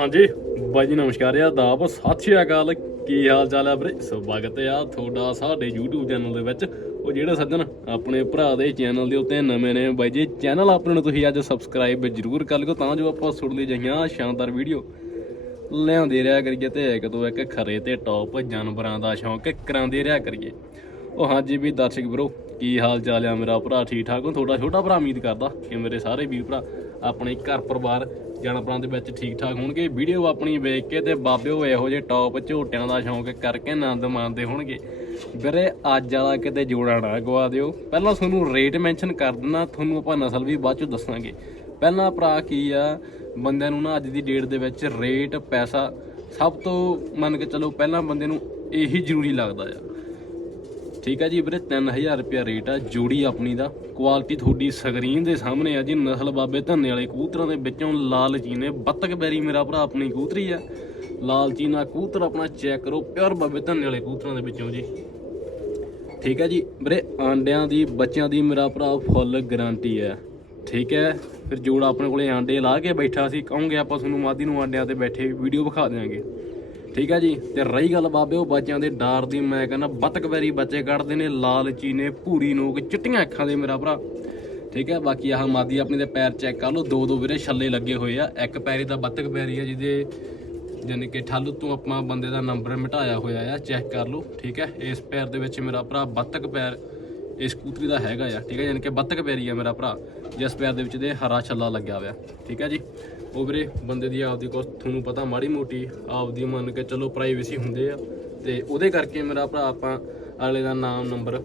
ਹਾਂਜੀ, ਬਾਈ ਜੀ ਨਮਸਕਾਰ ਆ ਦਾਬ ਸਤਿ ਸ਼੍ਰੀ ਅਕਾਲ। ਕੀ ਹਾਲ ਚਾਲ ਹੈ ਵੀਰੇ? ਸਵਾਗਤ ਆ ਤੁਹਾਡਾ ਸਾਡੇ YouTube ਚੈਨਲ ਦੇ ਵਿੱਚ। ਉਹ ਜਿਹੜੇ ਸੱਜਣ ਆਪਣੇ ਭਰਾ ਦੇ ਚੈਨਲ ਦੇ ਉੱਤੇ ਨਵੇਂ ਨੇ, ਬਾਈ ਜੀ, ਚੈਨਲ ਆਪਣੇ ਨੂੰ ਤੁਸੀਂ ਅੱਜ ਸਬਸਕ੍ਰਾਈਬ ਜ਼ਰੂਰ ਕਰ ਲਿਓ, ਤਾਂ ਜੋ ਆਪਾਂ ਸੁਣ ਲਈ ਜਈਆਂ ਸ਼ਾਨਦਾਰ ਵੀਡੀਓ ਲਿਆਉਂਦੇ ਰਿਹਾ ਕਰੀਏ ਤੇ ਇੱਕ ਤੋਂ ਇੱਕ ਖਰੇ ਤੇ ਟੌਪ ਜਾਨਵਰਾਂ ਦਾ ਸ਼ੌਂਕ ਕਰਾਉਂਦੇ ਰਿਹਾ ਕਰੀਏ। ਉਹ ਹਾਂਜੀ ਵੀ ਦਰਸ਼ਕ ਵੀਰੋ, ਕੀ ਹਾਲ ਚਾਲ ਆ ਮੇਰਾ ਭਰਾ? ਠੀਕ ਠਾਕ ਹੋ? ਤੁਹਾਡਾ ਛੋਟਾ ਭਰਾ ਉਮੀਦ ਕਰਦਾ ਕਿ ਮੇਰੇ ਸਾਰੇ ਵੀਰ ਭਰਾ ਆਪਣੇ ਘਰ ਪਰਿਵਾਰ ਜਾਨਵਰਾਂ ਦੇ ਵਿੱਚ ਠੀਕ ਠਾਕ ਹੋਣਗੇ। ਵੀਡੀਓ ਆਪਣੀ ਵੇਖ ਕੇ ਤੇ ਬਾਬਿਓ ਇਹੋ ਜਿਹੇ ਟੌਪ ਝੋਟਿਆਂ ਦਾ ਸ਼ੌਂਕ ਕਰਕੇ ਆਨੰਦ ਮਾਣਦੇ ਹੋਣਗੇ। ਵੀਰੇ, ਅੱਜ ਵਾਲਾ ਕਿਤੇ ਜੋੜਾ ਨਾ ਗਵਾ ਦਿਓ। ਪਹਿਲਾਂ ਤੁਹਾਨੂੰ ਰੇਟ ਮੈਂਸ਼ਨ ਕਰ ਦਿੰਨਾ ਤੁਹਾਨੂੰ ਆਪਾਂ ਨਸਲ ਵੀ ਬਾਅਦ 'ਚੋਂ ਦੱਸਾਂਗੇ। ਪਹਿਲਾਂ ਭਰਾ ਕੀ ਆ? ਬੰਦਿਆਂ ਨੂੰ ਨਾ ਅੱਜ ਦੀ ਡੇਟ ਦੇ ਵਿੱਚ ਰੇਟ ਪੈਸਾ ਸਭ ਤੋਂ ਮੰਨ ਕੇ ਚਲੋ ਪਹਿਲਾਂ ਬੰਦੇ ਨੂੰ ਇਹੀ ਜ਼ਰੂਰੀ ਲੱਗਦਾ ਆ। ਠੀਕ ਹੈ ਜੀ ਵੀਰੇ 3000 ਰੁਪਿਆ ਰੇਟ ਆ, ਜੋੜੀ ਆਪਣੀ ਦਾ। ਕੁਆਲਿਟੀ ਤੁਹਾਡੀ ਸਕਰੀਨ ਦੇ ਸਾਹਮਣੇ ਆ ਜੀ, ਨਸਲ ਬਾਬੇ ਧੰਨੇ ਵਾਲੇ ਕਬੂਤਰਾਂ ਦੇ ਵਿੱਚੋਂ ਲਾਲ ਚੀਨੇ ਬੱਤਕ ਬੈਰੀ ਮੇਰਾ ਭਰਾ ਆਪਣੀ ਕਬੂਤਰੀ ਆ। ਲਾਲ ਚੀਨਾ ਕਬੂਤਰ ਆਪਣਾ ਚੈੱਕ ਕਰੋ, ਪਿਓਰ ਬਾਬੇ ਧੰਨੇ ਵਾਲੇ ਕਬੂਤਰਾਂ ਦੇ ਵਿੱਚੋਂ ਜੀ। ਠੀਕ ਹੈ ਜੀ, ਵੀਰੇ, ਆਂਡਿਆਂ ਦੀ, ਬੱਚਿਆਂ ਦੀ ਮੇਰਾ ਭਰਾ ਫੁੱਲ ਗਾਰੰਟੀ ਹੈ ਠੀਕ ਹੈ, ਫਿਰ ਜੋੜਾ ਆਪਣੇ ਕੋਲੇ ਆਂਡੇ ਲਾ ਕੇ ਬੈਠਾ ਸੀ, ਕਹੋਗੇ ਆਪਾਂ ਤੁਹਾਨੂੰ ਮਾਦੀ ਨੂੰ ਆਂਡਿਆਂ ਤੇ ਬੈਠੇ ਵੀਡੀਓ ਵਿਖਾ ਦਿਆਂਗੇ। ਠੀਕ ਹੈ ਜੀ, ਤੇ ਰਹੀ ਗੱਲ ਬਾਬੇ, ਉਹ ਬੱਚਿਆਂ ਦੇ ਡਾਰ ਦੀ, ਮੈਂ ਕਹਿੰਦਾ ਬਤਕ ਵੈਰੀ ਬੱਚੇ ਕੱਢਦੇ ਨੇ, ਲਾਲ ਚੀਨੇ, ਭੂਰੀ ਨੋਕ, ਚਿੱਟੀਆਂ ਅੱਖਾਂ ਦੇ ਮੇਰਾ ਭਰਾ। ਠੀਕ ਹੈ, ਬਾਕੀ ਆਹ ਮਾਦੀ ਆਪਣੀ ਦੇ ਪੈਰ ਚੈੱਕ ਕਰ ਲਓ ਦੋ ਦੋ ਵੀਰੇ ਛੱਲੇ ਲੱਗੇ ਹੋਏ ਆ, ਇੱਕ ਪੈਰੀ ਦਾ ਬਤਕ ਪੈਰੀ ਆ, ਜਿਹਦੇ ਯਾਨੀ ਕਿ ਠੱਲ ਤੋਂ ਆਪਾਂ ਬੰਦੇ ਦਾ ਨੰਬਰ ਮਿਟਾਇਆ ਹੋਇਆ ਆ, ਚੈੱਕ ਕਰ ਲਓ, ਠੀਕ ਹੈ, ਇਸ ਪੈਰ ਦੇ ਵਿੱਚ ਮੇਰਾ ਭਰਾ ਬਤਕ ਪੈਰ, ਇਸ ਕੂਤਰੀ ਦਾ ਹੈਗਾ ਆ, ਠੀਕ ਹੈ ਯਾਨੀ ਕਿ ਬੱਤਕ ਪੈਰੀ ਆ ਮੇਰਾ ਭਰਾ, ਜਿਸ ਪੈਰ ਦੇ ਵਿੱਚ ਦੇ ਹਰਾ ਛੱਲਾ ਲੱਗਿਆ ਹੋਇਆ, ਠੀਕ ਹੈ ਜੀ। ਉਹ ਵੀਰੇ, ਬੰਦੇ ਦੀ ਆਪਦੀ ਕੋਸ, ਤੁਹਾਨੂੰ ਪਤਾ ਮਾੜੀ ਮੋਟੀ ਆਪਦੀ ਮੰਨ ਕੇ ਚਲੋ ਪ੍ਰਾਈਵੇਸੀ ਹੁੰਦੇ ਆ। ਤੇ ਉਹਦੇ ਕਰਕੇ ਮੇਰਾ ਭਰਾ ਆਪਾਂ ਅਗਲੇ ਦਾ ਨਾਮ ਨੰਬਰ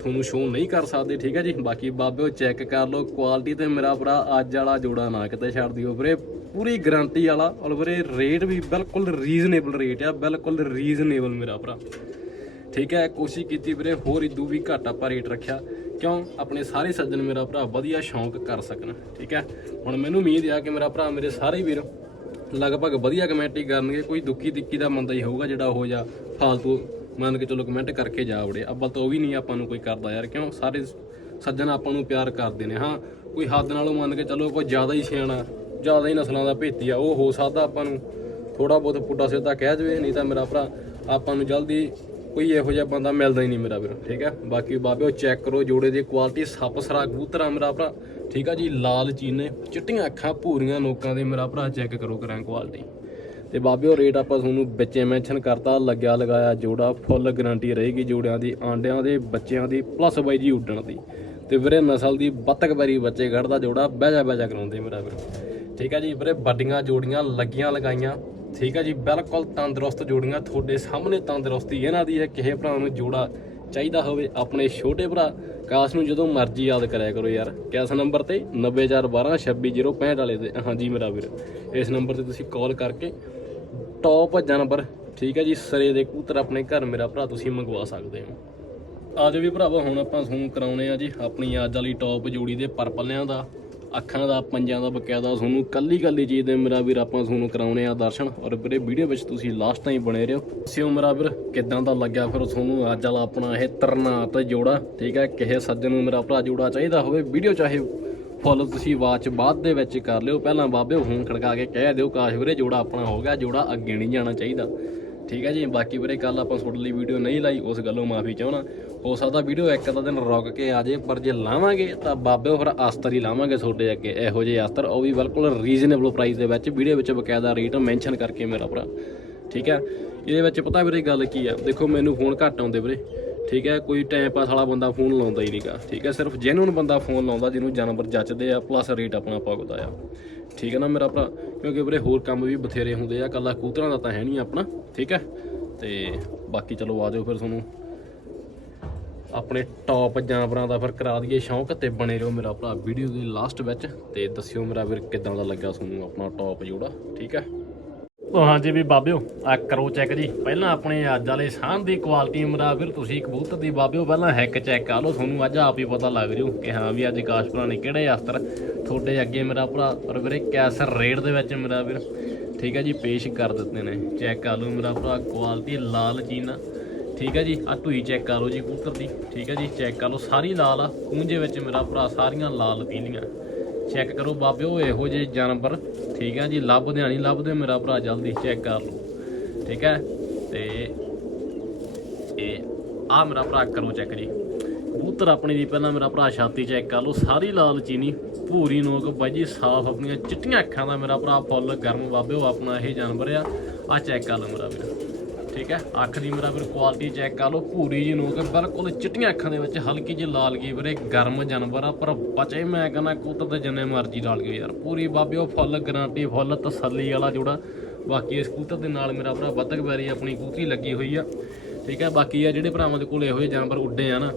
ਤੁਹਾਨੂੰ ਸ਼ੋਅ ਨਹੀਂ ਕਰ ਸਕਦੇ, ਠੀਕ ਹੈ ਜੀ? ਬਾਕੀ ਬਾਬੇ ਉਹ ਚੈੱਕ ਕਰ ਲਓ ਕੁਆਲਿਟੀ ਤੇ ਮੇਰਾ ਭਰਾ ਅੱਜ ਵਾਲਾ ਜੋੜਾ ਨਾ ਕਿਤੇ ਛੱਡ ਦਿਓ ਵੀਰੇ। ਪੂਰੀ ਗਾਰੰਟੀ ਵਾਲਾ, ਔਰ ਵੀਰੇ ਰੇਟ ਵੀ ਬਿਲਕੁਲ ਰੀਜ਼ਨੇਬਲ ਰੇਟ ਆ, ਬਿਲਕੁਲ ਰੀਜ਼ਨੇਬਲ ਮੇਰਾ ਭਰਾ। ਠੀਕ ਹੈ ਕੋਸ਼ਿਸ਼ ਕੀਤੀ ਵੀਰੇ, ਹੋਰ ਇਦੂ ਵੀ ਘੱਟ ਆਪਾਂ ਰੇਟ ਰੱਖਿਆ। ਕਿਉਂ ਆਪਣੇ ਸਾਰੇ ਸੱਜਣ ਮੇਰਾ ਭਰਾ ਵਧੀਆ ਸ਼ੌਂਕ ਕਰ ਸਕਣ, ਠੀਕ ਹੈ? ਹੁਣ ਮੈਨੂੰ ਉਮੀਦ ਆ ਕਿ ਮੇਰਾ ਭਰਾ ਮੇਰੇ ਸਾਰੇ ਵੀਰ ਲਗਭਗ ਵਧੀਆ ਕਮੈਂਟ ਹੀ ਕਰਨਗੇ, ਕੋਈ ਦੁੱਖੀ ਦਿੱਕੀ ਦਾ ਬੰਦਾ ਹੀ ਹੋਊਗਾ ਜਿਹੜਾ ਉਹ ਜਾ ਫਾਲਤੂ ਮੰਨ ਕੇ ਚਲੋ ਕਮੈਂਟ ਕਰਕੇ ਜਾ ਵੜੇ। ਅੱਬਲ ਤਾਂ ਉਹ ਵੀ ਨਹੀਂ ਆਪਾਂ ਨੂੰ ਕੋਈ ਕਰਦਾ ਯਾਰ, ਕਿਉਂ? ਸਾਰੇ ਸੱਜਣ ਆਪਾਂ ਨੂੰ ਪਿਆਰ ਕਰਦੇ ਨੇ, ਹਾਂ? ਕੋਈ ਹੱਦ ਨਾਲੋਂ ਮੰਨ ਕੇ ਚਲੋ ਕੋਈ ਜ਼ਿਆਦਾ ਹੀ ਸਿਆਣਾ, ਜ਼ਿਆਦਾ ਹੀ ਨਸਲਾਂ ਦਾ ਭੇਤੀ ਆ, ਉਹ ਹੋ ਸਕਦਾ ਆਪਾਂ ਨੂੰ ਥੋੜਾ ਬਹੁਤ ਪੁੱਟਾ ਸਿੱਧਾ ਕਹਿ ਜਵੇ ਨਹੀਂ ਤਾਂ ਮੇਰਾ ਭਰਾ ਆਪਾਂ ਨੂੰ ਜਲਦੀ ਕੋਈ ਇਹੋ ਜਿਹਾ ਬੰਦਾ ਮਿਲਦਾ ਹੀ ਨਹੀਂ ਮੇਰਾ ਵੀਰ, ਠੀਕ ਹੈ? ਬਾਕੀ ਬਾਬੇ ਉਹ ਚੈੱਕ ਕਰੋ ਜੋੜੇ ਦੀ ਕੁਆਲਿਟੀ ਸੱਪ ਸਰਾ ਕਬੂਤਰ ਮੇਰਾ ਭਰਾ, ਠੀਕ ਆ ਜੀ? ਲਾਲ ਚੀਨੇ, ਚਿੱਟੀਆਂ ਅੱਖਾਂ ਭੂਰੀਆਂ ਨੋਕਾਂ ਦੇ ਮੇਰਾ ਭਰਾ ਚੈੱਕ ਕਰੋ ਕਰਾਂ ਕੁਆਲਿਟੀ ਤੇ ਬਾਬੇ ਉਹ ਰੇਟ ਆਪਾਂ ਤੁਹਾਨੂੰ ਬੱਚੇ ਮੈਂਸ਼ਨ ਕਰਤਾ, ਲੱਗਿਆ ਲਗਾਇਆ ਜੋੜਾ ਫੁੱਲ ਗਾਰੰਟੀ ਰਹੇਗੀ ਜੋੜਿਆਂ ਦੀ, ਆਂਡਿਆਂ ਦੇ, ਬੱਚਿਆਂ ਦੀ ਪਲੱਸ ਬਾਈ ਜੀ ਉੱਡਣ ਦੀ। ਤੇ ਵੀਰੇ ਨਸਲ ਦੀ ਬੱਤਕ ਬਰੀ ਬੱਚੇ ਕੱਢਦਾ ਜੋੜਾ ਬਹਿ ਬਹਿਜਾ ਬਹਿਜਾ ਕਰਾਉਂਦੇ ਮੇਰਾ ਵੀਰ। ਠੀਕ ਹੈ ਜੀ, ਵੀਰੇ ਵੱਡੀਆਂ ਜੋੜੀਆਂ ਲੱਗੀਆਂ ਲਗਾਈਆਂ। ਠੀਕ ਹੈ ਜੀ, ਬਿਲਕੁਲ ਤੰਦਰੁਸਤ ਜੋੜੀਆਂ ਤੁਹਾਡੇ ਸਾਹਮਣੇ ਤੰਦਰੁਸਤੀ ਇਹਨਾਂ ਦੀ ਹੈ, ਕਿਸੇ ਭਰਾ ਨੂੰ ਜੋੜਾ ਚਾਹੀਦਾ ਹੋਵੇ, ਆਪਣੇ ਛੋਟੇ ਭਰਾ, ਕਾਸ ਨੂੰ ਜਦੋਂ ਮਰਜ਼ੀ ਯਾਦ ਕਰਿਆ ਕਰੋ ਯਾਰ। ਕਿਸ ਨੰਬਰ ਤੇ 904122665 ਵਾਲੇ ਤੇ ਹਾਂਜੀ ਮੇਰਾ ਵੀਰ, ਇਸ ਨੰਬਰ ਤੇ ਤੁਸੀਂ ਕਾਲ ਕਰਕੇ ਟੌਪ ਜਾਨਵਰ ਠੀਕ ਹੈ ਜੀ, ਸਰੇ ਦੇ ਕੂਤਰ ਆਪਣੇ ਘਰ ਮੇਰਾ ਭਰਾ ਤੁਸੀਂ ਮੰਗਵਾ ਸਕਦੇ ਹੋ। ਅੱਜ ਵੀ ਭਰਾਵਾ, ਹੁਣ ਆਪਾਂ ਤੁਹਾਨੂੰ ਕਰਾਉਣੇ ਆ ਜੀ, ਆਪਣੀ ਅੱਜ ਵਾਲੀ ਟੌਪ ਜੋੜੀ ਦੇ ਪਰਪਲਿਆਂ ਦਾ। ਅੱਖਾਂ ਦਾ ਪੰਜਾਂ ਦਾ, ਬਕਾਇਦਾ ਤੁਹਾਨੂੰ ਕੱਲੀ ਕੱਲੀ ਚੀਜ਼ ਦੇ ਮੇਰਾ ਵੀਰ ਆਪਾਂ ਤੁਹਾਨੂੰ ਕਰਾਉਣੇ ਆ ਦਰਸ਼ਨ। ਔਰ ਵੀਰੇ, ਵੀਡੀਓ ਵਿੱਚ ਤੁਸੀਂ ਲਾਸਟ ਤਾਈਂ ਬਣੇ ਰਹੋ। ਸਿਓ ਮੇਰਾ ਵੀਰ, ਕਿਦਾਂ ਦਾ ਲੱਗਿਆ? ਫਿਰ ਤੁਹਾਨੂੰ ਅੱਜ ਵਾਲਾ ਆਪਣਾ ਇਹ ਤਰਨਾਤ ਜੋੜਾ, ਠੀਕ ਹੈ? ਕਿਸੇ ਸੱਜਣ ਨੂੰ ਮੇਰਾ ਭਰਾ ਜੋੜਾ ਚਾਹੀਦਾ ਹੋਵੇ, ਵੀਡੀਓ ਚਾਹੇ ਫੋਲੋ ਤੁਸੀਂ ਬਾਅਦ ਚ ਬਾਅਦ ਦੇ ਵਿੱਚ ਕਰ ਲਿਓ। ਪਹਿਲਾਂ ਬਾਬੇ ਫੋਨ ਖੜਕਾ ਕੇ ਕਹਿ ਦਿਓ, ਕਾਸ਼ ਵੀਰੇ ਜੋੜਾ ਆਪਣਾ ਹੋ ਗਿਆ, ਜੋੜਾ ਅੱਗੇ ਨਹੀਂ ਜਾਣਾ ਚਾਹੀਦਾ। ਠੀਕ ਹੈ ਜੀ, ਬਾਕੀ ਵੀਰੇ ਕੱਲ ਆਪਾਂ ਤੁਹਾਡੇ ਲਈ ਵੀਡੀਓ ਨਹੀਂ ਲਾਈ, ਉਸ ਗੱਲੋਂ ਮਾਫੀ ਚਾਹਣਾ ਹੋ ਸਕਦਾ ਵੀਡੀਓ ਇੱਕ ਅੱਧਾ ਦਿਨ ਰੁਕ ਕੇ ਆ ਜੇ ਪਰ ਜੇ ਲਾਵਾਂਗੇ ਤਾਂ ਬਾਬੇ ਫਿਰ ਅਸਤਰ ਹੀ ਲਾਵਾਂਗੇ ਤੁਹਾਡੇ ਅੱਗੇ, ਇਹੋ ਜਿਹੇ ਅਸਤਰ, ਉਹ ਵੀ ਬਿਲਕੁਲ ਰੀਜ਼ਨੇਬਲ ਪ੍ਰਾਈਸ ਦੇ ਵਿੱਚ, ਵੀਡੀਓ ਵਿੱਚ ਬਕਾਇਦਾ ਰੇਟ ਮੈਂਸ਼ਨ ਕਰਕੇ ਮੇਰਾ ਭਰਾ, ਠੀਕ ਹੈ? ਇਹਦੇ ਵਿੱਚ ਪਤਾ ਵੀਰੇ ਗੱਲ ਕੀ ਆ, ਦੇਖੋ ਮੈਨੂੰ ਫੋਨ ਘੱਟ ਆਉਂਦੇ ਵੀਰੇ, ਠੀਕ ਹੈ? ਕੋਈ ਟਾਈਮ ਪਾਸ ਵਾਲਾ ਬੰਦਾ ਫੋਨ ਲਾਉਂਦਾ ਹੀ ਨਹੀਂਗਾ, ਠੀਕ ਹੈ? ਸਿਰਫ ਜੈਨੂਨ ਬੰਦਾ ਫੋਨ ਲਾਉਂਦਾ, ਜਿਹਨੂੰ ਜਾਨਵਰ ਜੱਚਦੇ ਆ ਪਲੱਸ ਰੇਟ ਆਪਣਾ ਪੁੱਗਦਾ ਆ, ਠੀਕ ਹੈ ਨਾ ਮੇਰਾ ਭਰਾ? ਕਿਉਂਕਿ ਵੀਰੇ ਹੋਰ ਕੰਮ ਵੀ ਬਥੇਰੇ ਹੁੰਦੇ ਆ ਕੱਲਾ ਕੂਤਰਾਂ ਦਾ ਤਾਂ ਹੈ ਨਹੀਂ ਆਪਣਾ, ਠੀਕ ਹੈ ਤੇ ਬਾਕੀ ਚਲੋ ਆ ਜਾਓ ਫਿਰ ਤੁਹਾਨੂੰ। ਆਪਣੇ ਟੌਪ ਜਾਨਵਰਾਂ ਦਾ ਫਿਰ ਕਰਾ ਦਈਏ ਸ਼ੌਂਕ ਤੇ ਬਣੇ ਰਹੋ ਮੇਰਾ ਭਰਾ ਵੀਡੀਓ ਦੇ ਲਾਸਟ ਵਿੱਚ ਤੇ ਦੱਸਿਓ ਮੇਰਾ ਵੀਰ ਕਿਦਾਂ ਦਾ ਲੱਗਾ ਤੁਹਾਨੂੰ ਆਪਣਾ ਟੌਪ ਜੋੜਾ, ਠੀਕ ਹੈ ਹਾਂਜੀ ਵੀ ਬਾਬਿਓ ਆ ਕਰੋ ਚੈੱਕ ਜੀ। ਪਹਿਲਾਂ ਆਪਣੇ ਅੱਜ ਵਾਲੇ ਸਾਹ ਦੀ ਕੁਆਲਿਟੀ ਮੇਰਾ ਫਿਰ ਤੁਸੀਂ ਕਬੂਤਰ ਦੀ ਬਾਬਿਓ, ਪਹਿਲਾਂ ਹੈਕ ਚੈੱਕ ਕਰ ਲਓ। ਤੁਹਾਨੂੰ ਅੱਜ ਆਪ ਹੀ ਪਤਾ ਲੱਗ ਜੂ ਕਿ ਹਾਂ ਵੀ ਅੱਜ ਕਾਸ਼ਪੁਰਾ ਨੇ ਕਿਹੜੇ ਅਸਤਰ ਤੁਹਾਡੇ ਅੱਗੇ ਮੇਰਾ ਭਰਾ, ਪਰ ਵੀਰੇ ਕਿਸ ਰੇਟ ਦੇ ਵਿੱਚ ਮੇਰਾ ਵੀਰ। ਠੀਕ ਹੈ ਜੀ, ਪੇਸ਼ ਕਰ ਦਿੱਤੇ ਨੇ। ਚੈੱਕ ਕਰ ਲਓ ਮੇਰਾ ਭਰਾ ਕੁਆਲਿਟੀ ਲਾਲ ਚੀਨਾ। ਠੀਕ ਹੈ ਜੀ ਆ ਧੂਈ ਚੈੱਕ ਕਰ ਲਓ ਜੀ ਕਬੂਤਰ ਦੀ। ਠੀਕ ਹੈ ਜੀ ਚੈੱਕ ਕਰ ਲਓ। ਸਾਰੀ ਲਾਲ ਆ ਕੂੰਜੇ ਵਿੱਚ ਮੇਰਾ ਭਰਾ, ਸਾਰੀਆਂ ਲਾਲ ਪੀਲੀਆਂ। ਚੈੱਕ ਕਰੋ ਬਾਬਿਓ, ਇਹੋ ਜਿਹੇ ਜਾਨਵਰ, ਠੀਕ ਹੈ ਜੀ? ਲੱਭਦੇ ਨਹੀਂ ਲੱਭਦੇ, ਮੇਰਾ ਭਰਾ ਜਲਦੀ ਚੈੱਕ ਕਰ ਲਓ। ਠੀਕ ਹੈ ਤੇ ਇਹ ਆ ਮੇਰਾ ਭਰਾ ਕਰੋ ਚੈੱਕ ਜੀ। ਕਬੂਤਰ ਆਪਣੀ ਦੀ ਪਹਿਲਾਂ ਮੇਰਾ ਭਰਾ ਛਾਤੀ ਚੈੱਕ ਕਰ ਲਓ। ਸਾਰੀ ਲਾਲ ਚੀਨੀ, ਭੂਰੀ ਨੋਕ, ਬਾਈ ਜੀ, ਸਾਫ਼ ਆਪਣੀਆਂ ਚਿੱਟੀਆਂ ਅੱਖਾਂ ਦਾ ਮੇਰਾ ਭਰਾ ਫੁੱਲ ਗਰਮ। ਬਾਬਿਓ, ਆਪਣਾ ਇਹ ਜਾਨਵਰ ਆ। ਆ ਚੈੱਕ ਕਰ ਲਓ ਮੇਰਾ ਵੀਰ। ਠੀਕ ਹੈ? ਅੱਖ ਦੀ ਮੇਰਾ ਵੀਰ ਕੁਆਲਿਟੀ ਚੈੱਕ ਕਰ ਲਓ, ਭੂਰੀ ਜੀ ਕਿ ਬਿਲਕੁਲ ਚਿੱਟੀਆਂ ਅੱਖਾਂ ਦੇ ਵਿੱਚ ਹਲਕੀ ਜਿਹੀ ਲਾਲ ਕੀ ਵੀਰੇ, ਗਰਮ ਜਾਨਵਰ ਆ, ਪਰ ਬਚੇ ਮੈਂ ਕਹਿੰਦਾ ਕਬੂਤਰ ਤੇ ਜਿੰਨੇ ਮਰਜ਼ੀ ਡਾਲ ਗਏ ਯਾਰ। ਪੂਰੀ ਬਾਬਿਓ ਫੁੱਲ ਗਾਰੰਟੀ ਫੁੱਲ, ਤਸੱਲੀ ਵਾਲਾ ਜੋੜਾ। ਬਾਕੀ ਇਸ ਕਬੂਤਰ ਦੇ ਨਾਲ ਮੇਰਾ ਭਰਾ ਬੱਤਕ ਬੈਰੀ ਆਪਣੀ ਕੂਤੀ ਲੱਗੀ ਹੋਈ ਆ। ਠੀਕ ਹੈ? ਬਾਕੀ ਆ ਜਿਹੜੇ ਭਰਾਵਾਂ ਦੇ ਕੋਲ ਇਹੋ ਜਿਹੇ ਜਾਨਵਰ ਉੱਡੇ ਆ ਨਾ,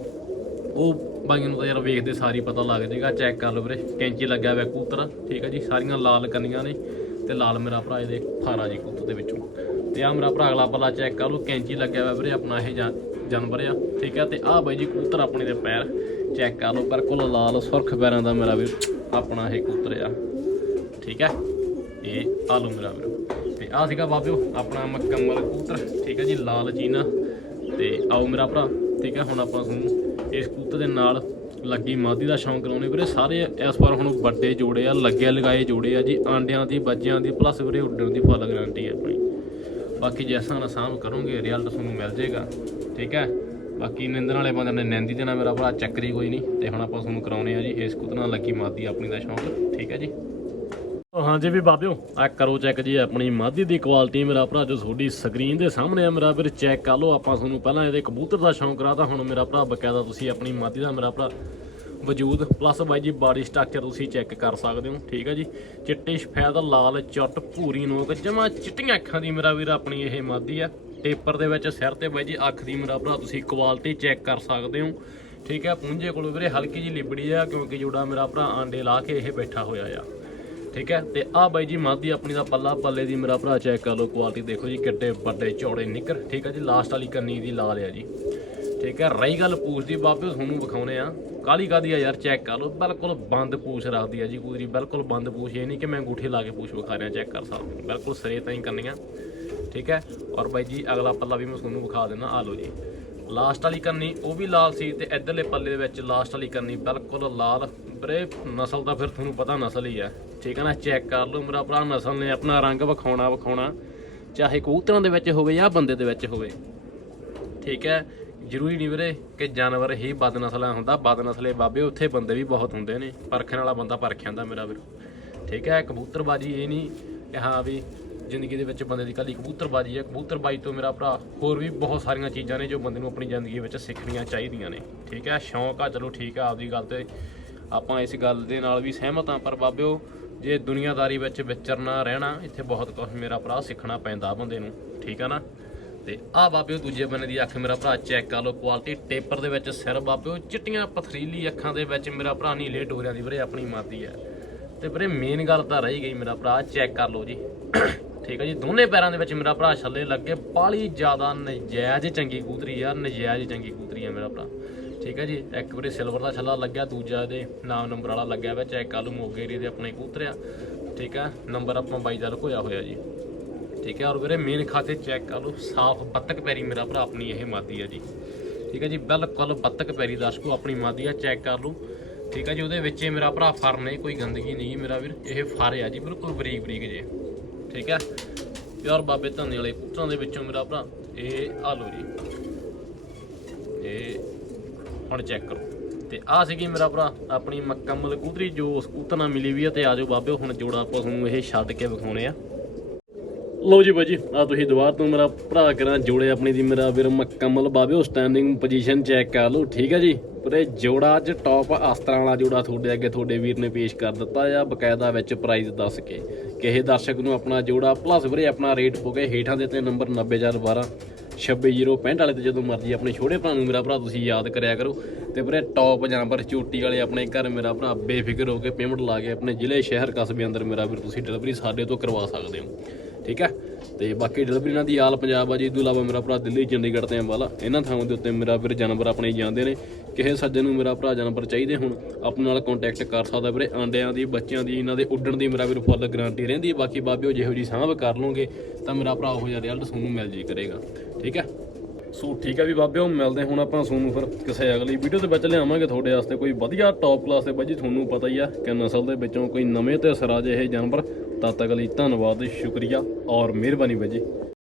ਉਹ ਬਾਈਆਂ ਨੂੰ ਤਾਂ ਯਾਰ ਵੇਖਦੇ ਸਾਰੀ ਪਤਾ ਲੱਗ ਜਾਏਗਾ। ਚੈੱਕ ਕਰ ਲਓ ਵੀਰੇ, ਕੈਂਚੀ ਲੱਗਿਆ ਹੋਇਆ ਕੂਤਰ ਠੀਕ ਹੈ ਜੀ? ਸਾਰੀਆਂ ਲਾਲ ਕੰਨੀਆਂ ਨੇ ਤੇ ਲਾਲ ਮੇਰਾ ਭਰਾ ਇਹਦੇ ਫਾਰਾ ਜੀ ਕਬੂਤਰ ਦੇ ਵਿੱਚੋਂ। ਤੇ ਆ ਮੇਰਾ ਭਰਾ ਅਗਲਾ ਪੱਲਾ ਚੈੱਕ ਕਰ ਲਓ, ਕੈਂਚੀ ਲੱਗਿਆ ਹੋਇਆ ਵੀਰੇ ਆਪਣਾ ਇਹ ਜਾਨਵਰ ਆ, ਠੀਕ ਹੈ ਤੇ ਆ ਬਾਈ ਜੀ ਕਬੂਤਰ ਆਪਣੇ ਦੇ ਪੈਰ ਚੈੱਕ ਕਰ ਲਓ ਬਿਲਕੁਲ ਲਾਲ ਸੁਰਖ ਪੈਰਾਂ ਦਾ ਮੇਰਾ ਵੀਰ ਆਪਣਾ ਇਹ ਕਬੂਤਰ ਆ, ਠੀਕ ਹੈ ਇਹ ਆ ਲਓ ਮੇਰਾ ਵੀਰ। ਤੇ ਆ ਸੀਗਾ ਬਾਬਿਓ ਆਪਣਾ ਮੁਕੰਮਲ ਕਬੂਤਰ, ਠੀਕ ਹੈ ਜੀ, ਲਾਲ ਚੀਨਾ ਤੇ ਆਓ ਮੇਰਾ ਭਰਾ, ਠੀਕ ਹੈ ਹੁਣ ਆਪਾਂ ਤੁਹਾਨੂੰ ਇਸ ਕਬੂਤਰ ਦੇ ਨਾਲ ਲੱਗੀ ਮਾਦੀ ਦਾ ਸ਼ੌਂਕ ਲਾਉਣੇ। ਵੀਰੇ ਸਾਰੇ ਇਸ ਵਾਰ ਹੁਣ ਵੱਡੇ ਜੋੜੇ ਆ, ਲੱਗੇ ਲਗਾਏ ਜੋੜੇ ਆ ਜੀ, ਆਂਡਿਆਂ ਦੀ, ਬੱਜਿਆਂ ਦੀ ਪਲੱਸ ਵੀਰੇ ਉੱਡਣ ਦੀ ਫੁੱਲ ਗਾਰੰਟੀ ਹੈ ਆਪਣੀ। ਬਾਕੀ ਜੈਸਾ ਨਾ ਸਾਂਭ ਕਰੋਗੇ ਰਿਜ਼ਲਟ ਤੁਹਾਨੂੰ ਮਿਲ ਜਾਏਗਾ। ਠੀਕ ਹੈ? ਬਾਕੀ ਨਿੰਦਣ ਵਾਲੇ ਬੰਦੇ ਨੇ ਨਿੰਦੀ ਦੇਣਾ ਮੇਰਾ ਭਰਾ, ਚੱਕਰੀ ਕੋਈ ਨਹੀਂ। ਤੇ ਹੁਣ ਆਪਾਂ ਤੁਹਾਨੂੰ ਕਰਾਉਣੇ ਆ ਜੀ ਇਸ ਕਬੂਤਰ ਨਾਲ ਲੱਗੀ ਮਾਦੀ ਆਪਣੀ ਦਾ ਸ਼ੌਂਕ। ਠੀਕ ਹੈ ਜੀ? ਹਾਂਜੀ ਵੀ ਬਾਬਿਓ ਆ ਕਰੋ ਚੈੱਕ ਜੀ ਆਪਣੀ ਮਾਦੀ ਦੀ ਕੁਆਲਿਟੀ ਮੇਰਾ ਭਰਾ, ਜੋ ਤੁਹਾਡੀ ਸਕਰੀਨ ਦੇ ਸਾਹਮਣੇ ਆ ਮੇਰਾ ਵੀਰ ਚੈੱਕ ਕਰ ਲਓ। ਆਪਾਂ ਤੁਹਾਨੂੰ ਪਹਿਲਾਂ ਇਹਦੇ ਕਬੂਤਰ ਦਾ ਸ਼ੌਂਕ ਕਰਾਤਾ, ਹੁਣ ਮੇਰਾ ਭਰਾ ਬਕਾਇਦਾ ਤੁਸੀਂ ਆਪਣੀ ਮਾਦੀ ਦਾ ਮੇਰਾ ਭਰਾ ਵਜੂਦ ਪਲੱਸ ਬਾਈ ਜੀ ਬਾਡੀ ਸਟਰਕਚਰ ਤੁਸੀਂ ਚੈੱਕ ਕਰ ਸਕਦੇ ਹੋ, ਠੀਕ ਹੈ ਜੀ। ਚਿੱਟੇ ਸਫੈਦ ਲਾਲ ਚੁੱਟ, ਭੂਰੀ ਨੋਕ, ਜਮਾ ਚਿੱਟੀਆਂ ਅੱਖਾਂ ਦੀ ਮੇਰਾ ਵੀਰ ਆਪਣੀ ਇਹ ਮਾਦੀ ਆ। ਟੇਪਰ ਦੇ ਵਿੱਚ ਸਿਰ ਤੇ ਬਾਈ ਜੀ ਅੱਖ ਦੀ ਮੇਰਾ ਭਰਾ, ਤੁਸੀਂ ਕੁਆਲਿਟੀ ਚੈੱਕ ਕਰ ਸਕਦੇ ਹੋ। ਠੀਕ ਹੈ ਪੁੰਜੇ ਕੋਲੋਂ ਵੀਰੇ ਹਲਕੀ ਜੀ ਲਿਬੜੀ ਆ, ਕਿਉਂਕਿ ਜੋੜਾ ਮੇਰਾ ਭਰਾ ਆਂਡੇ ਲਾ ਕੇ ਇਹ ਬੈਠਾ ਹੋਇਆ ਆ। ਠੀਕ ਹੈ ਤੇ ਆ ਬਾਈ ਜੀ ਮਾਦੀ ਆਪਣੀ ਦਾ ਪੱਲਾ, ਪੱਲੇ ਦੀ ਮੇਰਾ ਭਰਾ ਚੈੱਕ ਕਰ ਲਓ ਕੁਆਲਿਟੀ ਦੇਖੋ ਜੀ, ਕਿੱਡੇ ਵੱਡੇ ਚੌੜੇ ਨਿੱਕਰ। ਠੀਕ ਹੈ ਜੀ ਲਾਸਟ ਵਾਲੀ ਕੰਨੀ ਦੀ ਲਾਲ ਆ ਜੀ। ਠੀਕ ਹੈ, ਰਹੀ ਗੱਲ ਪੂਛ ਦੀ ਬਾਬੇ ਤੁਹਾਨੂੰ ਵਿਖਾਉਣੇ ਆ। ਕਾਲੀ ਕਾਦੀ ਆ ਯਾਰ ਚੈੱਕ ਕਰ ਲਓ। ਬਿਲਕੁਲ ਬੰਦ ਪੂਛ ਰੱਖਦੀ ਆ ਜੀ ਕੁਦਰੀ ਬਿਲਕੁਲ ਬੰਦ ਪੂਛ, ਇਹ ਨਹੀਂ ਕਿ ਮੈਂ ਅੰਗੂਠੇ ਲਾ ਕੇ ਪੂਛ ਵਿਖਾ ਰਿਹਾ ਚੈੱਕ ਕਰ ਸਕਦੇ ਹੋ ਬਿਲਕੁਲ ਸਰੇ ਤਾਂ ਹੀ ਆ ਠੀਕ ਹੈ। ਔਰ ਬਾਈ ਜੀ, ਅਗਲਾ ਪੱਲਾ ਵੀ ਮੈਂ ਤੁਹਾਨੂੰ ਵਿਖਾ ਦਿੰਦਾ, ਆ ਲਓ ਜੀ। ਲਾਸਟ ਵਾਲੀ ਕਰਨੀ ਉਹ ਵੀ ਲਾਲ ਸੀ ਤੇ ਇਧਰਲੇ ਪੱਲੇ ਦੇ ਵਿੱਚ ਲਾਸਟ ਵਾਲੀ ਕਰਨੀ ਬਿਲਕੁਲ ਲਾਲ। ਵੀਰੇ, ਨਸਲ ਦਾ ਫਿਰ ਤੁਹਾਨੂੰ ਪਤਾ ਨਸਲ ਹੀ ਆ। ਠੀਕ ਹੈ ਨਾ ਚੈੱਕ ਕਰ ਲਓ ਮੇਰਾ ਭਰਾ, ਨਸਲ ਨੇ ਆਪਣਾ ਰੰਗ ਵਿਖਾਉਣਾ ਵਿਖਾਉਣਾ। ਚਾਹੇ ਕਬੂਤਰਾਂ ਦੇ ਵਿੱਚ ਹੋਵੇ ਜਾਂ ਬੰਦੇ ਦੇ ਵਿੱਚ ਹੋਵੇ। ਠੀਕ ਹੈ ਜ਼ਰੂਰੀ ਨਹੀਂ ਵੀਰੇ ਕਿ ਜਾਨਵਰ ਹੀ ਬਦ ਨਸਲਾ ਹੁੰਦਾ। ਬਦ ਨਸਲੇ ਬਾਬੇ ਉੱਥੇ ਬੰਦੇ ਵੀ ਬਹੁਤ ਹੁੰਦੇ ਨੇ। ਪਰਖਣ ਵਾਲਾ ਬੰਦਾ ਪਰਖ ਜਾਂਦਾ ਮੇਰਾ ਵੀਰ। ਠੀਕ ਹੈ, ਕਬੂਤਰਬਾਜੀ ਇਹ ਨਹੀਂ ਕਿ ਹਾਂ ਵੀ ਜ਼ਿੰਦਗੀ ਦੇ ਵਿੱਚ ਬੰਦੇ ਦੀ ਕੱਲੀ ਕਬੂਤਰਬਾਜੀ ਹੈ। ਕਬੂਤਰਬਾਜੀ ਤੋਂ ਮੇਰਾ ਭਰਾ ਹੋਰ ਵੀ ਬਹੁਤ ਸਾਰੀਆਂ ਚੀਜ਼ਾਂ ਨੇ ਜੋ ਬੰਦੇ ਨੂੰ ਆਪਣੀ ਜ਼ਿੰਦਗੀ ਵਿੱਚ ਸਿੱਖਣੀਆਂ ਚਾਹੀਦੀਆਂ ਨੇ। ਠੀਕ ਹੈ, ਸ਼ੌਂਕ ਆ, ਚਲੋ ਠੀਕ ਆ ਆਪਦੀ ਗੱਲ ਤੇ ਆਪਾਂ ਇਸ ਗੱਲ ਦੇ ਨਾਲ ਵੀ ਸਹਿਮਤ ਹਾਂ। ਪਰ ਬਾਬਿਓ, ਜੇ ਦੁਨੀਆਦਾਰੀ ਵਿੱਚ ਵਿਚਰਨਾ ਰਹਿਣਾ, ਇੱਥੇ ਬਹੁਤ ਕੁਝ ਮੇਰਾ ਭਰਾ ਸਿੱਖਣਾ ਪੈਂਦਾ ਬੰਦੇ ਨੂੰ। ਠੀਕ ਆ ਨਾ? ਤੇ ਆਹ ਬਾਬਿਓ ਦੂਜੇ ਬੰਨੇ ਦੀ ਅੱਖ ਮੇਰਾ ਭਰਾ ਚੈੱਕ ਕਰ ਲਓ ਕੁਆਲਿਟੀ ਟੇਪਰ ਦੇ ਵਿੱਚ ਸਿਰ ਬਾਬਿਓ ਚਿੱਟੀਆਂ ਪਥਰੀਲੀ ਅੱਖਾਂ ਦੇ ਵਿੱਚ ਮੇਰਾ ਭਰਾ ਨਹੀਂ ਲੇਟ ਹੋ ਰਿਹਾ ਦੀ ਵੀਰੇ ਆਪਣੀ ਮਾਤੀ ਹੈ। ਤੇ ਵੀਰੇ ਮੇਨ ਗੱਲ ਤਾਂ ਰਹੀ ਗਈ ਮੇਰਾ ਭਰਾ, ਚੈੱਕ ਕਰ ਲਓ ਜੀ। ਠੀਕ ਹੈ ਜੀ, ਦੋਨੇ ਪੈਰਾਂ ਦੇ ਵਿੱਚ ਮੇਰਾ ਭਰਾ ਛੱਲੇ ਲੱਗੇ, ਬਾਲੀ ਜ਼ਿਆਦਾ ਨਜਾਇਜ਼ ਚੰਗੀ ਕੂਤਰੀ ਆ, ਨਜਾਇਜ਼ ਚੰਗੀ ਕੂਤਰੀ ਆ ਮੇਰਾ ਭਰਾ। ਠੀਕ ਹੈ ਜੀ, ਇੱਕ ਵਾਰੀ ਸਿਲਵਰ ਦਾ ਛੱਲਾ ਲੱਗਿਆ, ਦੂਜਾ ਇਹਦੇ ਨਾਮ ਨੰਬਰ ਵਾਲਾ ਲੱਗਿਆ ਹੋਇਆ, ਚੈੱਕ ਕਰ ਲਓ ਮੋਗੇ ਏਰੀਏ ਦੇ ਆਪਣੇ ਕੂਤਰਿਆ। ਠੀਕ ਹੈ, ਨੰਬਰ ਆਪਾਂ ਬਾਈ ਦਾ ਲਕੋਇਆ ਹੋਇਆ ਜੀ। ਠੀਕ ਹੈ, ਔਰ ਵੀਰੇ ਮੇਨ ਖਾਤੇ ਚੈੱਕ ਕਰ ਲਓ, ਸਾਫ਼ ਬੱਤਕ ਪੈਰੀ ਮੇਰਾ ਭਰਾ, ਆਪਣੀ ਇਹ ਮਾਦੀ ਹੈ ਜੀ। ਠੀਕ ਹੈ ਜੀ, ਬਿਲਕੁਲ ਬੱਤਕ ਪੈਰੀ ਦਰਸ਼ਕੋ, ਆਪਣੀ ਮਾਦੀ ਆ ਚੈੱਕ ਕਰ ਲਓ। ਠੀਕ ਹੈ ਜੀ, ਉਹਦੇ ਵਿੱਚ ਮੇਰਾ ਭਰਾ ਫਰ ਨੇ, ਕੋਈ ਗੰਦਗੀ ਨਹੀਂ ਮੇਰਾ ਵੀਰ, ਇਹ ਫਰ ਆ ਜੀ, ਬਿਲਕੁਲ ਬਰੀਕ ਬਰੀਕ ਜੇ। ਠੀਕ ਹੈ ਯਾਰ ਬਾਬੇ ਧੰਨੇ ਵਾਲੇ ਪੁੱਤਰਾਂ ਦੇ ਵਿੱਚੋਂ ਮੇਰਾ ਭਰਾ, ਇਹ ਆ ਲਓ ਜੀ। ਇਹ ਹੁਣ ਚੈੱਕ ਕਰੋ। ਤੇ ਆ ਸੀਗੀ ਮੇਰਾ ਭਰਾ, ਆਪਣੀ ਮੁਕੰਮਲ ਕੂਤਰੀ ਜੋ ਉਸ ਕੂਤਰ ਮਿਲੀ ਵੀ ਆ, ਤੇ ਆਜੋ ਬਾਬੇ, ਹੁਣ ਜੋੜਾ ਆਪਾਂ ਤੁਹਾਨੂੰ ਇਹ ਛੱਡ ਕੇ ਵਿਖਾਉਣੇ ਆ। ਲੋ ਜੀ ਬਾਜੀ ਆ ਤੁਸੀਂ ਦੁਬਾਰਾ ਤੋਂ ਮੇਰਾ ਭਰਾ ਕਰਾਂ, ਜੋੜੇ ਆਪਣੀ ਦੀ, ਮੇਰਾ ਵੀਰ ਮੁਕੰਮਲ ਬਾਬਿਓ ਸਟੈਂਡਿੰਗ ਪੋਜੀਸ਼ਨ ਚੈੱਕ ਕਰ ਲਓ, ਠੀਕ ਹੈ ਜੀ? ਪਰ ਇਹ ਜੋੜਾ ਅੱਜ ਟੌਪ ਅਸਤਰਾਂ ਵਾਲਾ ਜੋੜਾ ਤੁਹਾਡੇ ਅੱਗੇ ਤੁਹਾਡੇ ਵੀਰ ਨੇ ਪੇਸ਼ ਕਰ ਦਿੱਤਾ ਆ, ਬਕਾਇਦਾ ਵਿੱਚ ਪ੍ਰਾਈਜ਼ ਦੱਸ ਕੇ। ਕਿਸੇ ਦਰਸ਼ਕ ਨੂੰ ਆਪਣਾ ਜੋੜਾ ਪਲੱਸ ਵੀਰੇ ਆਪਣਾ ਰੇਟ ਹੋ ਗਿਆ ਹੇਠਾਂ ਦੇ ਤੇ ਨੰਬਰ 90012 26065 ਵਾਲੇ ਤੇ ਜਦੋਂ ਮਰਜ਼ੀ ਆਪਣੇ ਛੋਟੇ ਭਰਾ ਨੂੰ ਮੇਰਾ ਭਰਾ ਤੁਸੀਂ ਯਾਦ ਕਰਿਆ ਕਰੋ। ਤੇ ਵੀਰੇ ਟੌਪ ਜਾਨਵਰ ਚੋਟੀ ਵਾਲੇ ਆਪਣੇ ਘਰ ਮੇਰਾ ਭਰਾ ਬੇਫਿਕਰ ਹੋ ਕੇ ਪੇਮੈਂਟ ਲਾ ਕੇ ਆਪਣੇ ਜ਼ਿਲ੍ਹੇ, ਸ਼ਹਿਰ, ਕਸਬੇ ਅੰਦਰ ਮੇਰਾ ਵੀਰ ਤੁਸੀਂ ਡਿਲੀਵਰੀ ਸਾਡੇ ਤੋਂ ਕਰਵਾ ਸਕਦੇ ਹੋ। ਠੀਕ ਹੈ? ਤੇ ਬਾਕੀ ਡਿਲੀਵਰੀ ਇਹਨਾਂ ਦੀ ਆਲ ਪੰਜਾਬ ਆ ਜੀ, ਇਹ ਤੋਂ ਇਲਾਵਾ ਮੇਰਾ ਭਰਾ ਦਿੱਲੀ, ਚੰਡੀਗੜ੍ਹ ਤੇ ਅੰਬਾਲਾ, ਇਹਨਾਂ ਥਾਵਾਂ ਦੇ ਉੱਤੇ ਮੇਰਾ ਵੀਰ ਜਾਨਵਰ ਆਪਣੇ ਜਾਂਦੇ ਨੇ। ਕਿਸੇ ਸੱਜਣ ਨੂੰ ਮੇਰਾ ਭਰਾ ਜਾਨਵਰ ਚਾਹੀਦੇ ਹੁਣ, ਆਪਣੇ ਨਾਲ ਕੰਟੈਕਟ ਕਰ ਸਕਦਾ ਵੀਰੇ, ਆਂਡਿਆਂ ਦੀ, ਬੱਚਿਆਂ ਦੀ, ਇਹਨਾਂ ਦੇ ਉੱਡਣ ਦੀ ਮੇਰਾ ਵੀਰ ਫੁੱਲ ਗਾਰੰਟੀ ਰਹਿੰਦੀ ਹੈ। ਬਾਕੀ ਬਾਬਿਓ ਜਿਹੋ ਜੀ ਸਾਂਭ ਕਰ ਲਓਗੇ ਤਾਂ ਮੇਰਾ ਭਰਾ ਉਹ ਜਿਹਾ ਰਿਜ਼ਲਟ ਤੁਹਾਨੂੰ ਮਿਲ ਜੀ ਕਰੇਗਾ। ਠੀਕ ਹੈ? ਸੋ ਠੀਕ ਹੈ ਵੀ ਬਾਬਿਓ ਮਿਲਦੇ ਹੁਣ ਆਪਾਂ ਤੁਹਾਨੂੰ ਫਿਰ ਕਿਸੇ ਅਗਲੀ ਵੀਡੀਓ ਦੇ ਵਿੱਚ ਲਿਆਵਾਂਗੇ। ਤੁਹਾਡੇ ਵਾਸਤੇ ਕੋਈ ਵਧੀਆ ਟੌਪ ਕਲਾਸ ਦੇ ਬਾਈ ਜੀ, ਤੁਹਾਨੂੰ ਪਤਾ ਹੀ ਆ ਕਿ ਨਸਲ ਦੇ ਵਿੱਚੋਂ ਕੋਈ ਨਵੇਂ ਤੇ ਸਰਾਜ ਜਿਹੇ ਜਾਨਵਰ ਤਦ ਤੱਕ ਲਈ ਧੰਨਵਾਦ ਸ਼ੁਕਰੀਆ ਔਰ ਮਿਹਰਬਾਨੀ ਬਾਈ